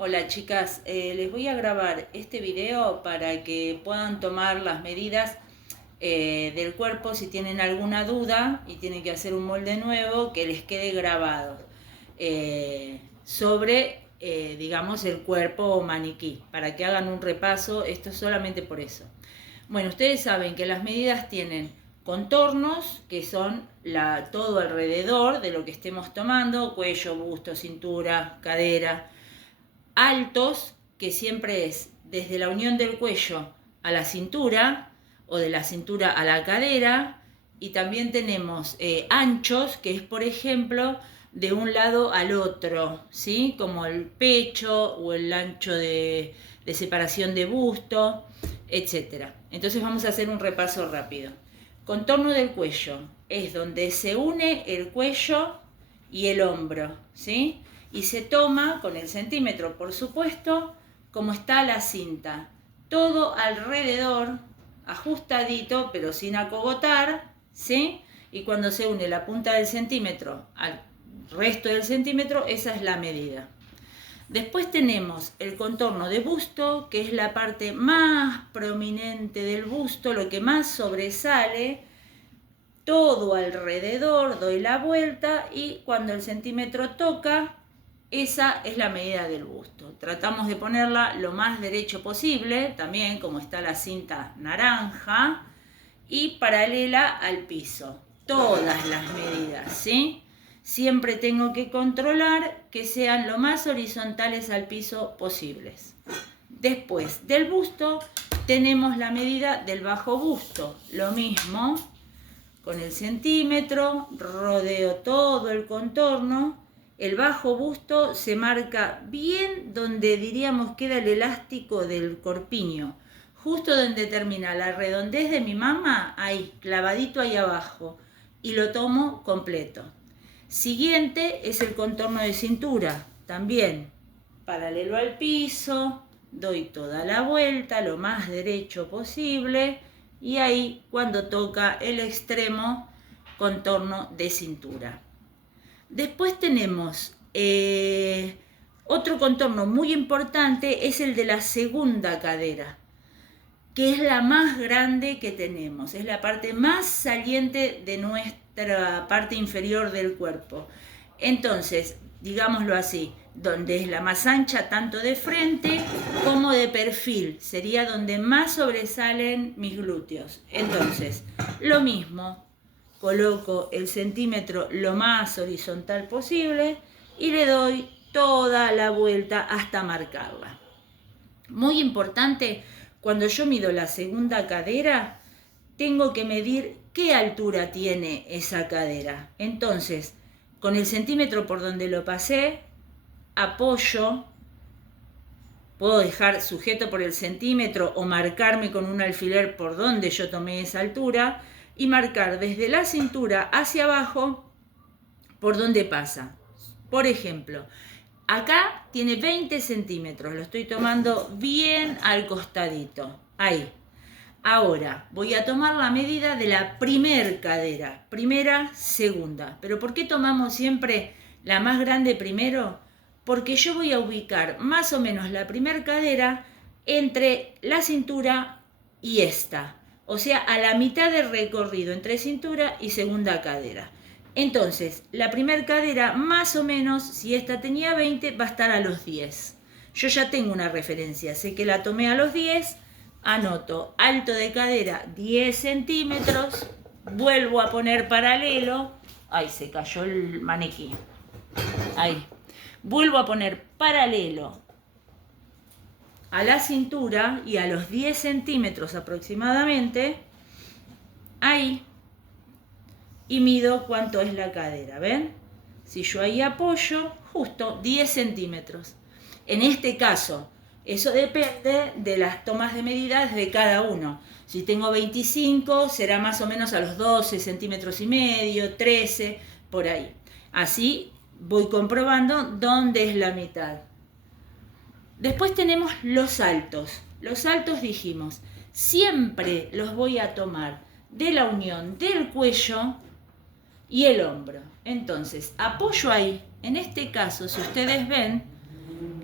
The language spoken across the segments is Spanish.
Hola chicas, les voy a grabar este video para que puedan tomar las medidas del cuerpo si tienen alguna duda y tienen que hacer un molde nuevo que les quede grabado sobre, digamos, el cuerpo maniquí, para que hagan un repaso. Esto es solamente por eso. Bueno, ustedes saben que las medidas tienen contornos, que son todo alrededor de lo que estemos tomando: cuello, busto, cintura, cadera. Altos, que siempre es desde la unión del cuello a la cintura o de la cintura a la cadera. Y también tenemos anchos, que es, por ejemplo, de un lado al otro, ¿sí? Como el pecho o el ancho de separación de busto, etc. Entonces vamos a hacer un repaso rápido. Contorno del cuello es donde se une el cuello y el hombro, ¿sí? Y se toma con el centímetro, por supuesto, como está la cinta. Todo alrededor, ajustadito, pero sin acogotar, ¿sí? Y cuando se une la punta del centímetro al resto del centímetro, esa es la medida. Después tenemos el contorno de busto, que es la parte más prominente del busto, lo que más sobresale. Todo alrededor doy la vuelta y cuando el centímetro toca, esa es la medida del busto. Tratamos de ponerla lo más derecho posible, también como está la cinta naranja, y paralela al piso. Todas las medidas, ¿sí? Siempre tengo que controlar que sean lo más horizontales al piso posibles. Después del busto tenemos la medida del bajo busto. Lo mismo, con el centímetro rodeo todo el contorno. El bajo busto se marca bien donde diríamos queda el elástico del corpiño, justo donde termina la redondez de mi mama, ahí, clavadito ahí abajo, y lo tomo completo. Siguiente es el contorno de cintura, también paralelo al piso, doy toda la vuelta lo más derecho posible y ahí cuando toca el extremo, contorno de cintura. Después tenemos otro contorno muy importante, es el de la segunda cadera, que es la más grande que tenemos, es la parte más saliente de nuestra parte inferior del cuerpo. Entonces, digámoslo así, donde es la más ancha tanto de frente como de perfil, sería donde más sobresalen mis glúteos. Entonces, lo mismo, coloco el centímetro lo más horizontal posible y le doy toda la vuelta hasta marcarla. Muy importante, cuando yo mido la segunda cadera, tengo que medir qué altura tiene esa cadera. Entonces, con el centímetro por donde lo pasé, apoyo, puedo dejar sujeto por el centímetro o marcarme con un alfiler por donde yo tomé esa altura y marcar desde la cintura hacia abajo por donde pasa. Por ejemplo, acá tiene 20 centímetros, lo estoy tomando bien al costadito, ahí. Ahora voy a tomar la medida de la primer cadera, primera, segunda. ¿Pero por qué tomamos siempre la más grande primero? Porque yo voy a ubicar más o menos la primer cadera entre la cintura y esta. O sea, a la mitad del recorrido entre cintura y segunda cadera. Entonces, la primer cadera más o menos, si esta tenía 20, va a estar a los 10. Yo ya tengo una referencia, sé que la tomé a los 10, anoto alto de cadera 10 centímetros, vuelvo a poner paralelo, ay, se cayó el maniquí, ahí, vuelvo a poner paralelo a la cintura y a los 10 centímetros aproximadamente, ahí, y mido cuánto es la cadera, ¿ven? Si yo ahí apoyo, justo 10 centímetros. En este caso, eso depende de las tomas de medidas de cada uno. Si tengo 25, será más o menos a los 12 centímetros y medio, 13, por ahí. Así voy comprobando dónde es la mitad. Después tenemos los altos. Los altos dijimos, siempre los voy a tomar de la unión del cuello y el hombro. Entonces, apoyo ahí. En este caso, si ustedes ven,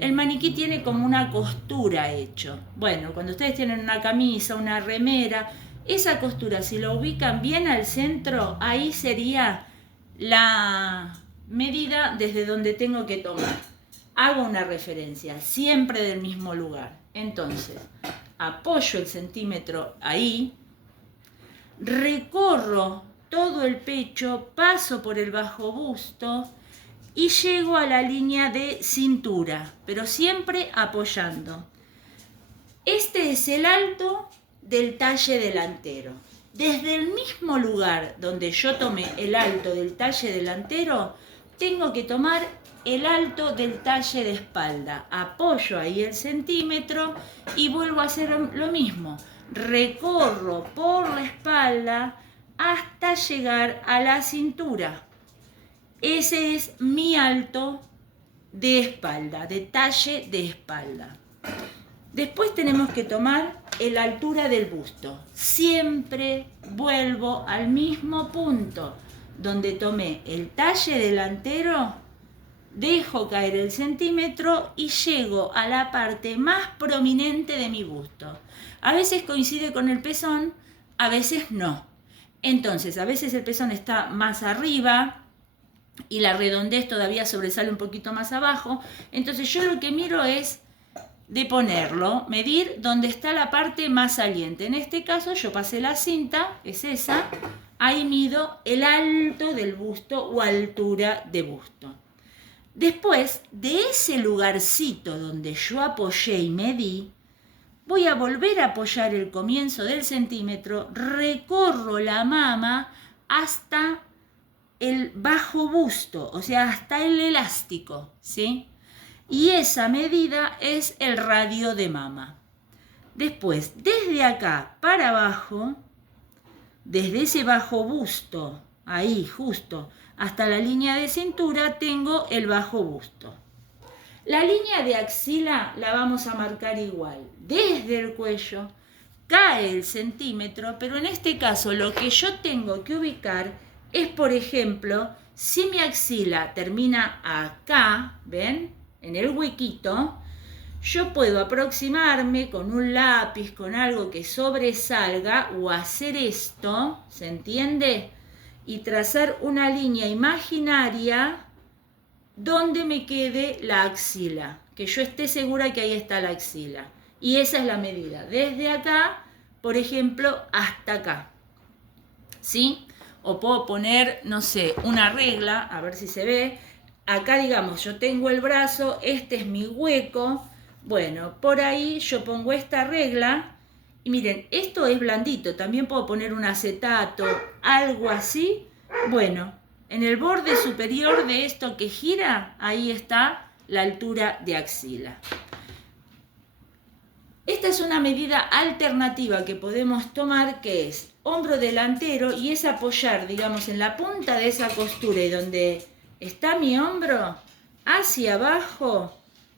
el maniquí tiene como una costura hecho. Bueno, cuando ustedes tienen una camisa, una remera, esa costura, si la ubican bien al centro, ahí sería la medida desde donde tengo que tomar. Hago una referencia, siempre del mismo lugar. Entonces, apoyo el centímetro ahí, recorro todo el pecho, paso por el bajo busto y llego a la línea de cintura, pero siempre apoyando. Este es el alto del talle delantero. Desde el mismo lugar donde yo tomé el alto del talle delantero, tengo que tomar el alto del talle de espalda. Apoyo ahí el centímetro y vuelvo a hacer lo mismo. Recorro por la espalda hasta llegar a la cintura. Ese es mi alto de espalda, de talle de espalda. Después tenemos que tomar la altura del busto. Siempre vuelvo al mismo punto donde tomé el talle delantero, dejo caer el centímetro y llego a la parte más prominente de mi busto. A veces coincide con el pezón, a veces no. Entonces, a veces el pezón está más arriba y la redondez todavía sobresale un poquito más abajo. Entonces yo lo que miro es de ponerlo, medir dónde está la parte más saliente. En este caso yo pasé la cinta, es esa, ahí mido el alto del busto o altura de busto. Después de ese lugarcito donde yo apoyé y medí, voy a volver a apoyar el comienzo del centímetro, recorro la mama hasta el bajo busto, o sea, hasta el elástico, ¿sí? Y esa medida es el radio de mama. Después, desde acá para abajo, desde ese bajo busto, ahí justo, hasta la línea de cintura, tengo el bajo busto. La línea de axila la vamos a marcar igual. Desde el cuello cae el centímetro, pero en este caso lo que yo tengo que ubicar es, por ejemplo, si mi axila termina acá, ¿ven? En el huequito, yo puedo aproximarme con un lápiz, con algo que sobresalga o hacer esto, ¿se entiende? Y trazar una línea imaginaria donde me quede la axila, que yo esté segura que ahí está la axila. Y esa es la medida, desde acá, por ejemplo, hasta acá, ¿sí? O puedo poner, no sé, una regla, a ver si se ve. Acá, digamos, yo tengo el brazo, este es mi hueco. Bueno, por ahí yo pongo esta regla. Y miren, esto es blandito. También puedo poner un acetato, algo así. Bueno, en el borde superior de esto que gira, ahí está la altura de axila. Esta es una medida alternativa que podemos tomar, que es hombro delantero y es apoyar, digamos, en la punta de esa costura y donde está mi hombro, hacia abajo,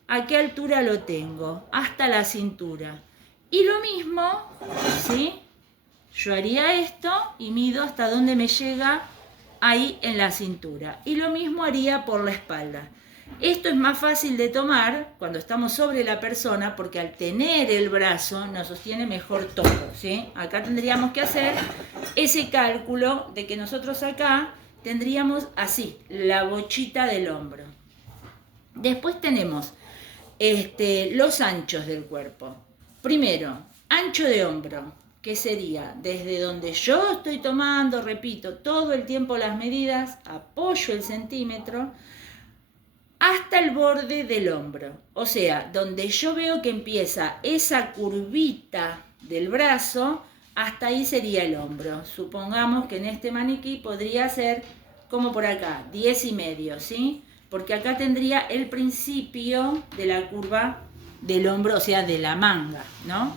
¿a qué altura lo tengo? Hasta la cintura. Y lo mismo, ¿sí? Yo haría esto y mido hasta donde me llega ahí en la cintura. Y lo mismo haría por la espalda. Esto es más fácil de tomar cuando estamos sobre la persona porque al tener el brazo nos sostiene mejor todo, ¿sí? Acá tendríamos que hacer ese cálculo de que nosotros acá tendríamos así, la bochita del hombro. Después tenemos los anchos del cuerpo. Primero, ancho de hombro, que sería desde donde yo estoy tomando, repito, todo el tiempo las medidas, apoyo el centímetro, hasta el borde del hombro. O sea, donde yo veo que empieza esa curvita del brazo, hasta ahí sería el hombro. Supongamos que en este maniquí podría ser como por acá, 10,5, ¿sí? Porque acá tendría el principio de la curva del hombro, o sea, de la manga, ¿no?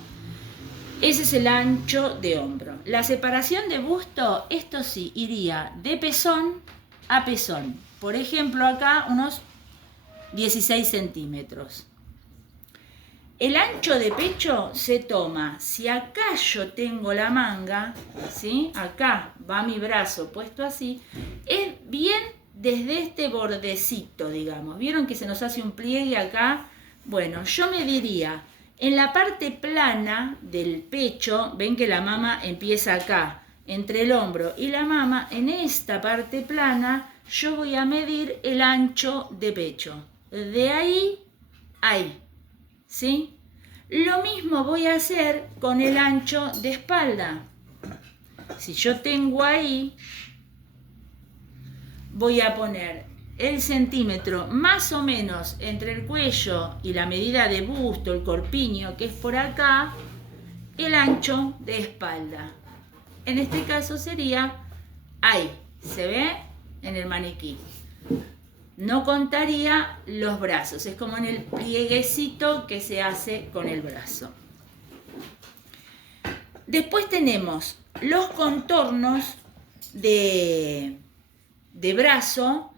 Ese es el ancho de hombro. La separación de busto, esto sí, iría de pezón a pezón. Por ejemplo, acá unos 16 centímetros. El ancho de pecho se toma, si acá yo tengo la manga, ¿sí? Acá va mi brazo puesto así, es bien desde este bordecito, digamos. ¿Vieron que se nos hace un pliegue acá? Bueno, yo mediría en la parte plana del pecho, ven que la mama empieza acá, entre el hombro y la mama, en esta parte plana yo voy a medir el ancho de pecho. De ahí a ahí, ¿sí? Lo mismo voy a hacer con el ancho de espalda. Si yo tengo ahí, voy a poner el centímetro más o menos entre el cuello y la medida de busto, el corpiño, que es por acá, el ancho de espalda. En este caso sería ahí, ¿se ve? En el maniquí. No contaría los brazos, es como en el plieguecito que se hace con el brazo. Después tenemos los contornos de brazo,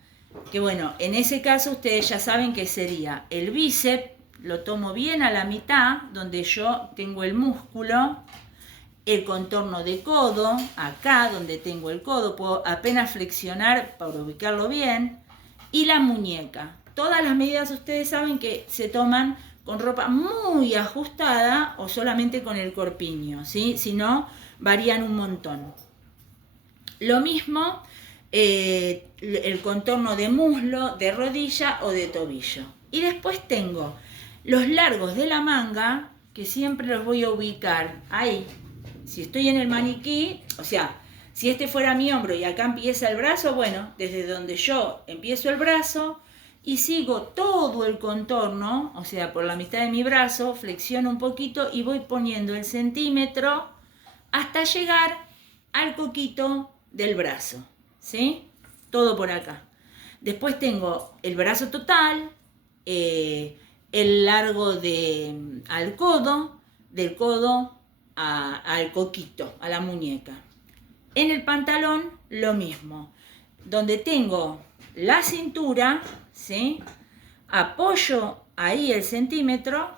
que bueno, en ese caso ustedes ya saben que sería el bíceps, lo tomo bien a la mitad, donde yo tengo el músculo, el contorno de codo, acá donde tengo el codo, puedo apenas flexionar para ubicarlo bien, y la muñeca. Todas las medidas ustedes saben que se toman con ropa muy ajustada o solamente con el corpiño, ¿sí? Si no, varían un montón. Lo mismo el contorno de muslo, de rodilla o de tobillo. Y después tengo los largos de la manga, que siempre los voy a ubicar ahí. Si estoy en el maniquí, o sea, si este fuera mi hombro y acá empieza el brazo, bueno, desde donde yo empiezo el brazo y sigo todo el contorno, o sea, por la mitad de mi brazo, flexiono un poquito y voy poniendo el centímetro hasta llegar al coquito del brazo, ¿sí? Todo por acá. Después tengo el brazo total, el largo al codo, del codo al coquito, a la muñeca. En el pantalón lo mismo, donde tengo la cintura, ¿sí? Apoyo ahí el centímetro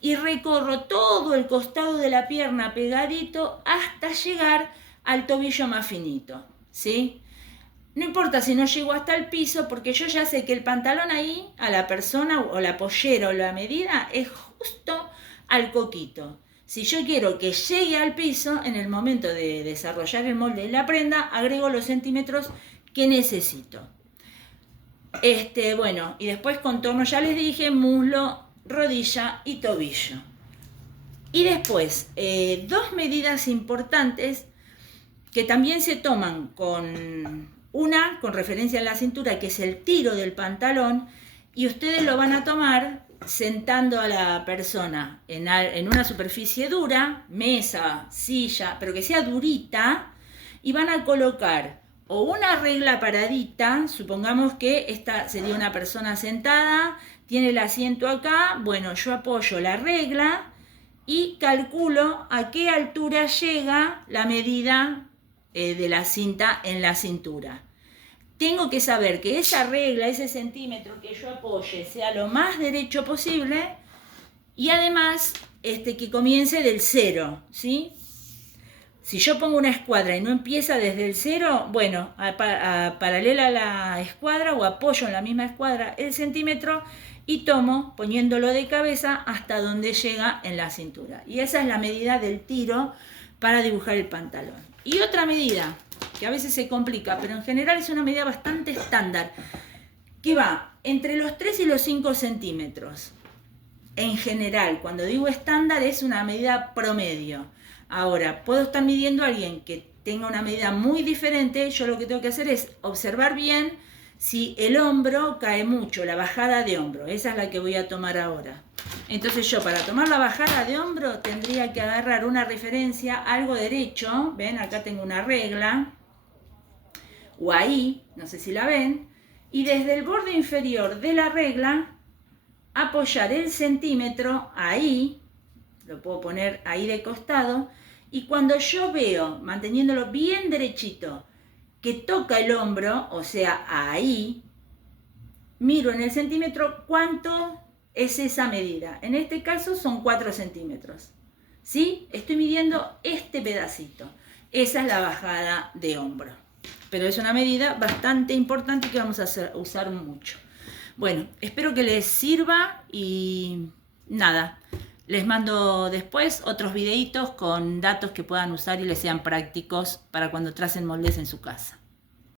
y recorro todo el costado de la pierna pegadito hasta llegar al tobillo más finito, ¿sí? No importa si no llego hasta el piso, porque yo ya sé que el pantalón ahí, a la persona o la pollera o la medida, es justo al coquito. Si yo quiero que llegue al piso, en el momento de desarrollar el molde de la prenda, agrego los centímetros que necesito. Bueno, y después contorno, ya les dije, muslo, rodilla y tobillo. Y después, dos medidas importantes que también se toman con referencia a la cintura, que es el tiro del pantalón, y ustedes lo van a tomar sentando a la persona en una superficie dura, mesa, silla, pero que sea durita, y van a colocar o una regla paradita, supongamos que esta sería una persona sentada, tiene el asiento acá, bueno, yo apoyo la regla y calculo a qué altura llega la medida de la cinta en la cintura. Tengo que saber que esa regla, ese centímetro que yo apoye, sea lo más derecho posible y además que comience del 0, ¿sí? Si yo pongo una escuadra y no empieza desde el 0, bueno, paralela a la escuadra o apoyo en la misma escuadra el centímetro y tomo, poniéndolo de cabeza, hasta donde llega en la cintura. Y esa es la medida del tiro para dibujar el pantalón. Y otra medida, que a veces se complica, pero en general es una medida bastante estándar, que va entre los 3 y los 5 centímetros. En general, cuando digo estándar, es una medida promedio. Ahora, puedo estar midiendo a alguien que tenga una medida muy diferente. Yo lo que tengo que hacer es observar bien si el hombro cae mucho, la bajada de hombro. Esa es la que voy a tomar ahora. Entonces yo, para tomar la bajada de hombro, tendría que agarrar una referencia, algo derecho. ¿Ven? Acá tengo una regla. O ahí, no sé si la ven. Y desde el borde inferior de la regla, apoyar el centímetro ahí. Lo puedo poner ahí de costado. Y cuando yo veo, manteniéndolo bien derechito, que toca el hombro, o sea, ahí, miro en el centímetro cuánto es esa medida. En este caso son 4 centímetros. ¿Sí? Estoy midiendo este pedacito. Esa es la bajada de hombro. Pero es una medida bastante importante que vamos a usar mucho. Bueno, espero que les sirva y nada, les mando después otros videitos con datos que puedan usar y les sean prácticos para cuando tracen moldes en su casa.